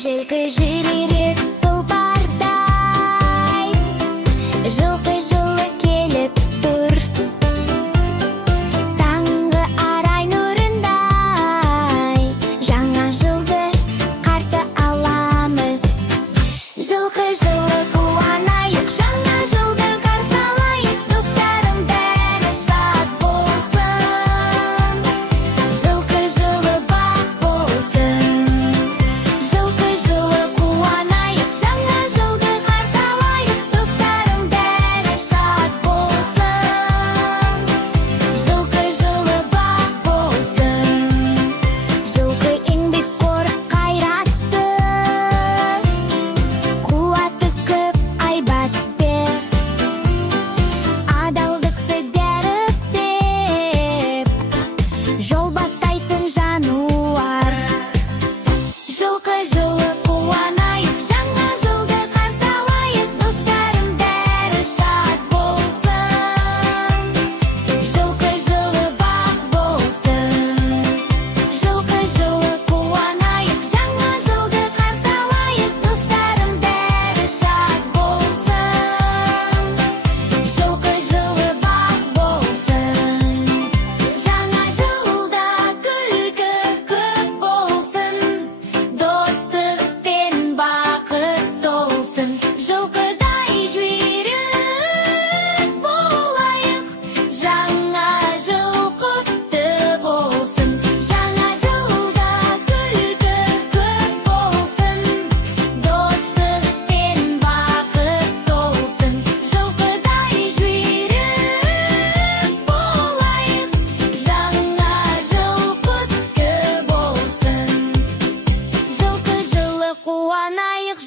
Жылқы жүрері тұлпардай, жылқы-жылы келіп тұр. Таңғы арай нұрындай, жаңа жылды қарсы аламыз. Жылқы-жылы қуанайық, жаңа жылды қарсы алайық, достарым бәрі шат болсын. Жылқы-жылы бақ болсын. Жылқы-жылы қуанайық, жаңа жылды қарсы алайық, достарым бәрі шат болсын. Жылқы-жылы бақ болсын. Жылқы еңбекқор қайратты, қуаты көп айбатты, адалдықты дәріптеп, жол бастайтын жануар. Жылқы-жылы қуанайық, жаңа жылды қарсы алайық, достарым бәрі шат болсын. Жылқы-жылы бақ болсын. Жылқы-жылы қуанайық, жаңа жылды қарсы алайық, достарым бәрі шат болсын. Жылқы-жылы бақ болсын. Жаңа жылда күлкі көп болсын, достық пен бақыт толсын. Жылқыдай жүйрік болайық, жаңа жыл құтты болсын. Жаңа жылда күлкі көп болсын, достық пен бақыт толсын. Жылқыдай жүйрік болайық, жаңа жыл құтты болсын. Жылқы-жылы қуанайық,